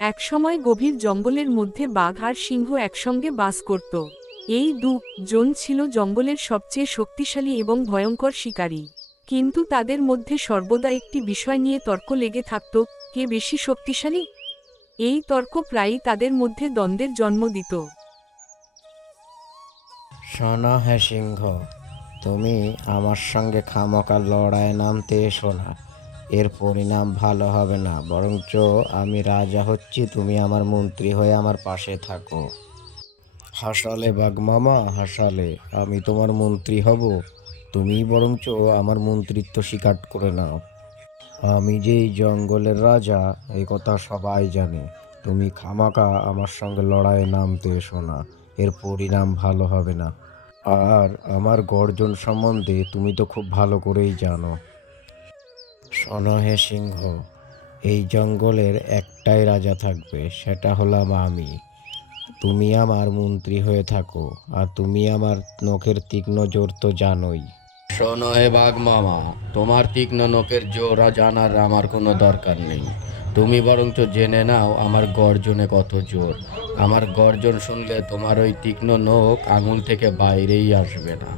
একসময় গভীর জঙ্গলের মধ্যে বাঘ আর সিংহ একসঙ্গে বাস করত। এই দুজন ছিল জঙ্গলের সবচেয়ে শক্তিশালী এবং ভয়ঙ্কর শিকারী। কিন্তু তাদের মধ্যে সর্বদা একটি বিষয় নিয়ে তর্ক লেগে থাকত, কে বেশি শক্তিশালী। এই তর্ক প্রায়ই তাদের মধ্যে দ্বন্দ্বের জন্ম দিত। শোনো হে সিংহ, তুমি আমার সঙ্গে খামোকা লড়াই নামতে এসো না। এর পরিণাম ভালো হবে না, বরঞ্চ আমি রাজা হচ্ছি, তুমি আমার মন্ত্রী হয়ে আমার পাশে থাকো। হাসালে বাঘ মামা, হাসালে। আমি তোমার মন্ত্রী হব, তুমি বরঞ্চ আমার মন্ত্রিত্ব স্বীকার করে নাও। আমি যে এই জঙ্গলের রাজা, এই কথা সবাই জানে। তুমি খামাকা আমার সঙ্গে লড়াইয়ে নামতে এসো না, এর পরিণাম ভালো হবে না। আর আমার গর্জন সম্বন্ধে তুমি তো খুব ভালো করেই জানো। শোনো হে সিংহ, এই জঙ্গলের একটাই রাজা থাকবে, সেটা হলাম আমি। তুমি আমার মন্ত্রী হয়ে থাকো, আর তুমি আমার নখের তীক্ষ্ণ জোর তো জানোই। শোনো হে বাঘ মামা, তোমার তীক্ষ্ণ নখের জোর জানার আমার কোনো দরকার নেই। তুমি বরঞ্চ জেনে নাও আমার গর্জনে কত জোর। আমার গর্জন শুনলে তোমার ওই তীক্ষ্ণ নখ আঙুল থেকে বাইরেই আসবে না।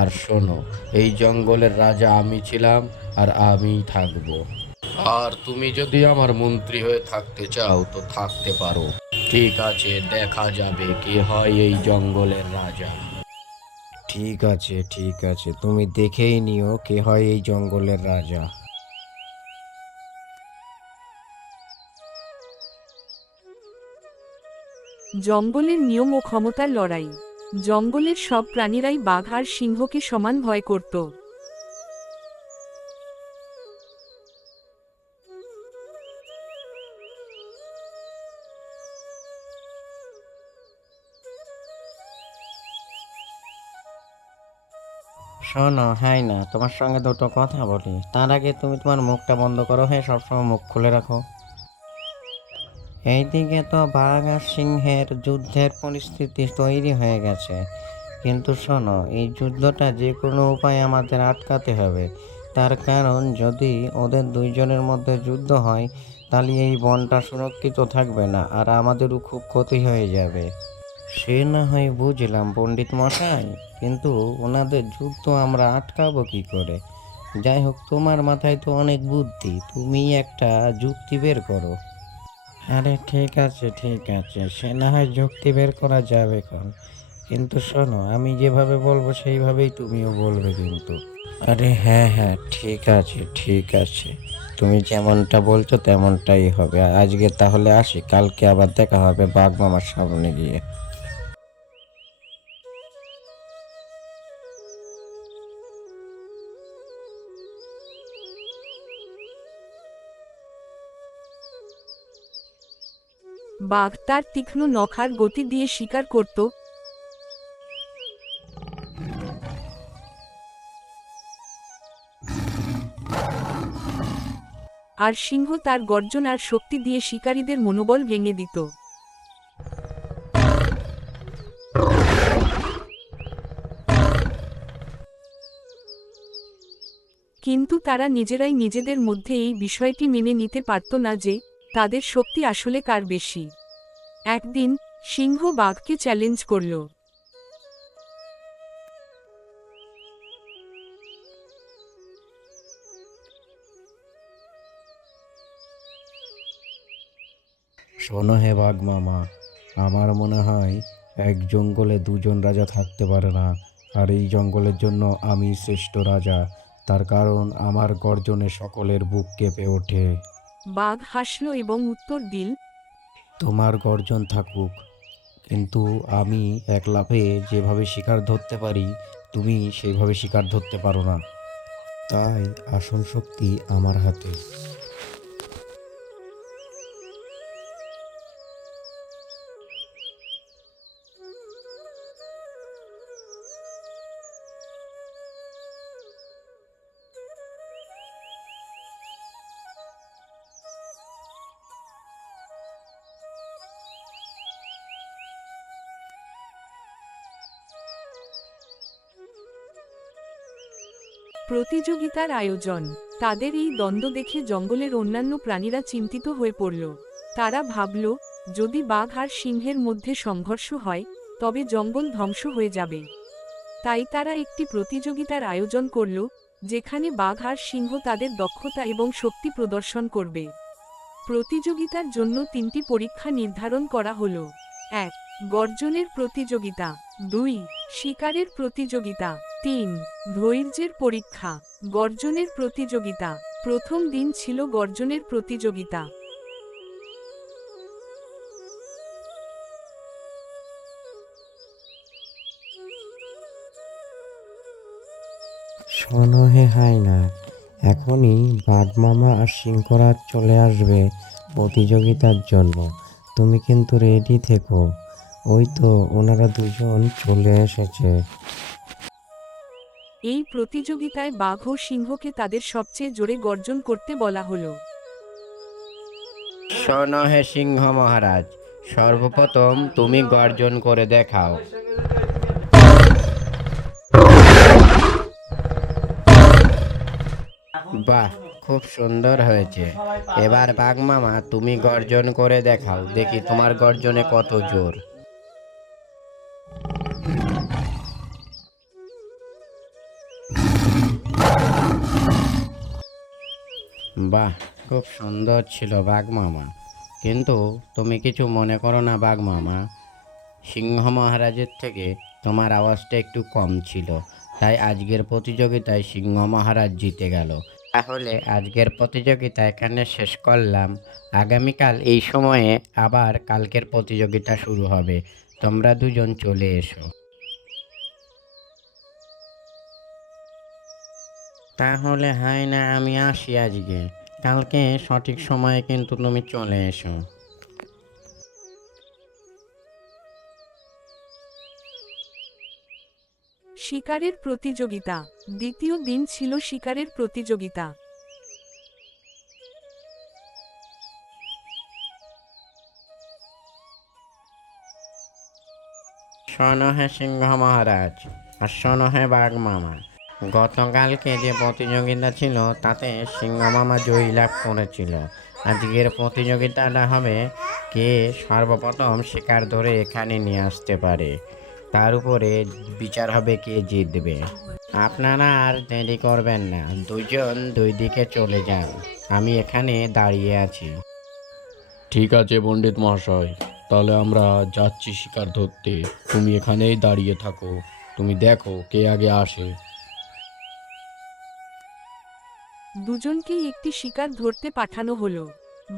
আর শোনো, এই জঙ্গলের রাজা আমি ছিলাম, আর আমিই থাকবো। আর তুমি যদি আমার মন্ত্রী হয়ে থাকতে চাও তো থাকতে পারো। ঠিক আছে, দেখা যাবে কে হয় এই জঙ্গলের রাজা। ঠিক আছে, ঠিক আছে, তুমি দেখেই নিও কে হয় এই জঙ্গলের রাজা। জঙ্গলের নিয়ম ও ক্ষমতার লড়াই। জঙ্গলের সব প্রাণীরাই বাঘ আর সিংহকে সমান ভয় করত। শোনো, হ্যাঁ না, তোমার সঙ্গে দুটো কথা বলি। তার আগে তুমি তোমার মুখটা বন্ধ করো, হ্যাঁ, সবসময় মুখ খুলে রাখো। এইদিকে তো বাঘ আর সিংহের যুদ্ধের পরিস্থিতি তৈরি হয়ে গেছে, কিন্তু শোনো, এই যুদ্ধটা যে কোনো উপায়ে আমাদের আটকাতে হবে। তার কারণ, যদি ওদের দুইজনের মধ্যে যুদ্ধ হয়, তাহলে এই বনটা সুরক্ষিত থাকবে না, আর আমাদেরও খুব ক্ষতি হয়ে যাবে। সে না হয় বুঝলাম পণ্ডিত মশাই, কিন্তু ওনাদের যুদ্ধ আমরা আটকাবো কি করে? যাই হোক, তোমার মাথায় তো অনেক বুদ্ধি, তুমি একটা যুক্তি বের করো। আরে ঠিক আছে, ঠিক আছে, সে না হয় যুক্তি বের করা যাবে এখন, কিন্তু শোনো, আমি যেভাবে বলবো সেইভাবেই তুমিও বলবে কিন্তু। আরে হ্যাঁ হ্যাঁ, ঠিক আছে, ঠিক আছে, তুমি যেমনটা বলছো তেমনটাই হবে। আজকে তাহলে আসি, কালকে আবার দেখা হবে বাঘ মামার সামনে গিয়ে। বাঘ তার তীক্ষ্ণ নখ আর গতি দিয়ে শিকার করত, আর সিংহ তার গর্জন আর শক্তি দিয়ে শিকারীদের মনোবল ভেঙে দিত। কিন্তু তারা নিজেরাই নিজেদের মধ্যে এই বিষয়টি মেনে নিতে পারত না যে তাদের শক্তি আসলে কার বেশি। একদিন সিংহ বাঘকে চ্যালেঞ্জ করল। শোনো হে বাঘ মামা, আমার মনে হয় এক জঙ্গলে দুজন রাজা থাকতে পারে না, আর এই জঙ্গলের জন্য আমি শ্রেষ্ঠ রাজা। তার কারণ আমার গর্জনে সকলের বুক কেঁপে ওঠে। বাঘ হাসল এবং উত্তর দিল, তোমার গর্জন থাকুক, কিন্তু আমি এক লাফে যেভাবে শিকার ধরতে পারি, তুমি সেইভাবে শিকার ধরতে পারো না। তাই আসল শক্তি আমার হাতে। প্রতিযোগিতার আয়োজন। তাদের এই দ্বন্দ্ব দেখে জঙ্গলের অন্যান্য প্রাণীরা চিন্তিত হয়ে পড়ল। তারা ভাবল, যদি বাঘ আর সিংহের মধ্যে সংঘর্ষ হয় তবে জঙ্গল ধ্বংস হয়ে যাবে। তাই তারা একটি প্রতিযোগিতার আয়োজন করল, যেখানে বাঘ আর সিংহ তাদের দক্ষতা এবং শক্তি প্রদর্শন করবে। প্রতিযোগিতার জন্য 3টি পরীক্ষা নির্ধারণ করা হল। 1. গর্জনের প্রতিযোগিতা। 2. শিকারের প্রতিযোগিতা। 3. ধৈর্যের পরীক্ষা। গর্জনের প্রতিযোগিতা। প্রথম দিন ছিল গর্জনের প্রতিযোগিতা। শোনো হে হায়না, এখনই বাঘ মামা আর সিংহরাজ চলে আসবে প্রতিযোগিতার জন্য। তুমি কিন্তু রেডি থেকো। ওই তো ওনারা দুজন চলে এসেছে। এই প্রতিযোগিতায় বাঘ ও সিংহকে তাদের সবচেয়ে জোরে গর্জন করতে বলা হলো। শোনো হে সিংহ মহারাজ, সর্বপ্রথম তুমি গর্জন করে দেখাও। বাহ, খুব সুন্দর হয়েছে। এবার বাঘ মামা তুমি গর্জন করে দেখাও, দেখি তোমার গর্জনে কত জোর। বাহ, খুব সুন্দর ছিল বাঘ মামা। কিন্তু তুমি কিছু মনে করো না বাঘ মামা, সিংহ মহারাজের থেকে তোমার আওয়াজটা একটু কম ছিল, তাই আজকের প্রতিযোগিতায় সিংহ মহারাজ জিতে গেল। তাহলে আজকের প্রতিযোগিতা এখানে শেষ করলাম। আগামীকাল এই সময়ে আবার কালকের প্রতিযোগিতা শুরু হবে। তোমরা দুজন চলে এসো। তাহলে হয় না, আমি আসি আজকে। কালকে সঠিক সময়ে কিন্তু তুমি চলে এসো। শিকারের প্রতিযোগিতা। দ্বিতীয় দিন ছিল শিকারের প্রতিযোগিতা। শোনো হে সিংহ মহারাজ, আর শোনো হে বাঘ মামা, গতকালকে যে প্রতিযোগিতা ছিল তাতে সিংহ মামা জয়ী লাভ করেছিল। আজকের প্রতিযোগিতাটা হবে কে সর্বপ্রথম শিকার ধরে এখানে নিয়ে আসতে পারে, তার উপরে বিচার হবে কে জিতবে। আপনারা আর দেরি করবেন না, দুজন দুই দিকে চলে যান, আমি এখানে দাঁড়িয়ে আছি। ঠিক আছে পণ্ডিত মহাশয়, তাহলে আমরা যাচ্ছি শিকার ধরতে। তুমি এখানেই দাঁড়িয়ে থাকো, তুমি দেখো কে আগে আসে। দুজনকেই একটি শিকার ধরতে পাঠানো হলো।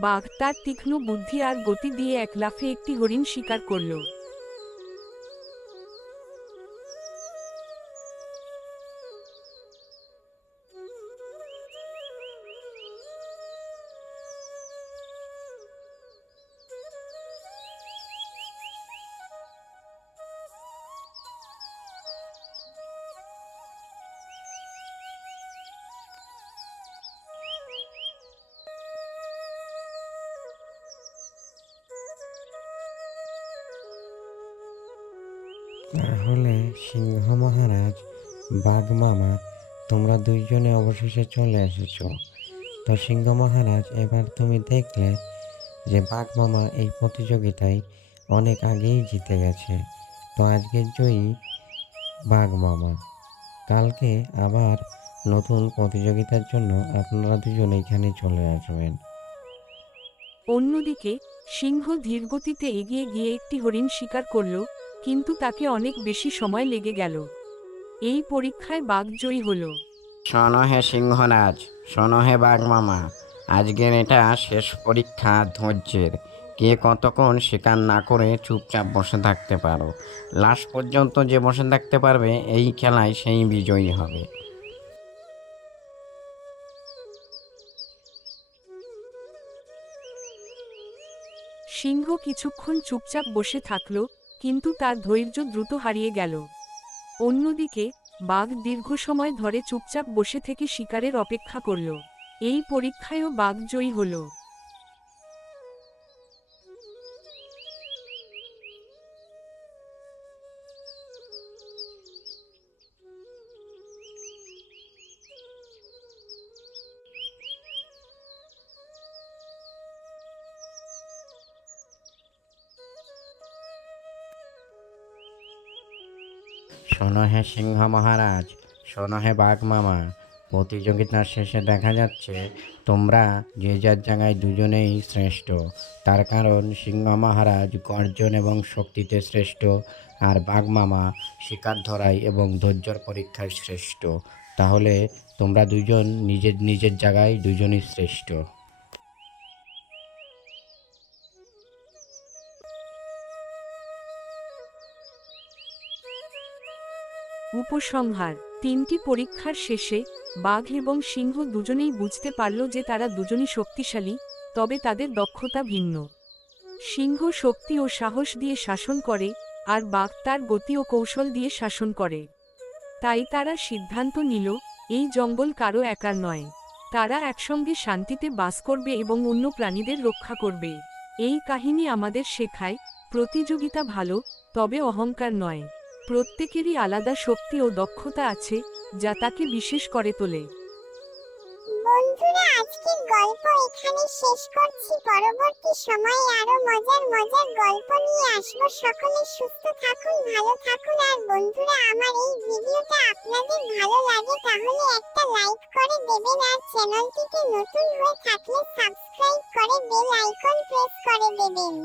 বাঘ তার তীক্ষ্ণ বুদ্ধি আর গতি দিয়ে এক লাফে একটি হরিণ শিকার করল। তাহলে সিংহ মহারাজ, বাঘ মামা, তোমরা দুইজনে অবশেষে চলে এসেছো। তো সিংহ মহারাজ, এবার তুমি দেখলে যে বাঘ মামা এই প্রতিযোগিতায় অনেক আগেই জিতে গেছে। তো আজকের জয়ী বাঘ মামা। কালকে আবার নতুন প্রতিযোগিতার জন্য আপনারা দুজন এখানে চলে আসবেন। অন্যদিকে সিংহ ধীরগতিতে এগিয়ে গিয়ে একটি হরিণ শিকার করল, কিন্তু তাকে অনেক বেশি সময় লেগে গেল। এই পরীক্ষায় বাঘ জয়ী হল। শোনো হে সিংহরাজ, শোনো হে বাঘ মামা, আজকের এটা শেষ পরীক্ষা ধৈর্যের। কে কতক্ষণ শিকার না করে চুপচাপ বসে থাকতে পারো, লাস্ট পর্যন্ত যে বসে থাকতে পারবে এই খেলায় সেই বিজয়ী হবে। সিংহ কিছুক্ষণ চুপচাপ বসে থাকল, কিন্তু তার ধৈর্য দ্রুত হারিয়ে গেল। অন্যদিকে বাঘ দীর্ঘ সময় ধরে চুপচাপ বসে থেকে শিকারের অপেক্ষা করল। এই পরীক্ষায়ও বাঘ জয়ী হল। শোনো হে সিংহ মহারাজ, শোনো হে বাঘ মামা, প্রতিযোগিতার শেষে দেখা যাচ্ছে তোমরা যে যার জায়গায় দুজনেই শ্রেষ্ঠ। তার কারণ সিংহ মহারাজ গর্জন এবং শক্তিতে শ্রেষ্ঠ, আর বাঘ মামা শিকার ধরাই এবং ধৈর্যর পরীক্ষায় শ্রেষ্ঠ। তাহলে তোমরা দুজন নিজের নিজের জায়গায় দুজনই শ্রেষ্ঠ। উপসংহার: তিনটি পরীক্ষার শেষে বাঘ এবং সিংহ দুজনেই বুঝতে পারল যে তারা দুজনই শক্তিশালী, তবে তাদের দক্ষতা ভিন্ন। সিংহ শক্তি ও সাহস দিয়ে শাসন করে, আর বাঘ তার গতি ও কৌশল দিয়ে শাসন করে। তাই তারা সিদ্ধান্ত নিল, এই জঙ্গল কারো একার নয়। তারা একসঙ্গে শান্তিতে বাস করবে এবং অন্য প্রাণীদের রক্ষা করবে। এই কাহিনী আমাদের শেখায়, প্রতিযোগিতা ভালো, তবে অহংকার নয়। প্রত্যেকেরই আলাদা শক্তি ও দক্ষতা আছে, যা তাকে বিশেষ করে তোলে। বন্ধুরা, আজকের গল্প এখানে শেষ করছি। পরবর্তী সময়ে আরো মজার মজার গল্প নিয়ে আসবো। সকলে সুস্থ থাকুন, ভালো থাকুন। আর বন্ধুরা, আমার এই ভিডিওটা আপনাদের ভালো লাগে তাহলে একটা লাইক করে দেবেন, আর চ্যানেলটিতে নতুন হয়ে থাকলে সাবস্ক্রাইব করে বেল আইকন প্রেস করে দেবেন।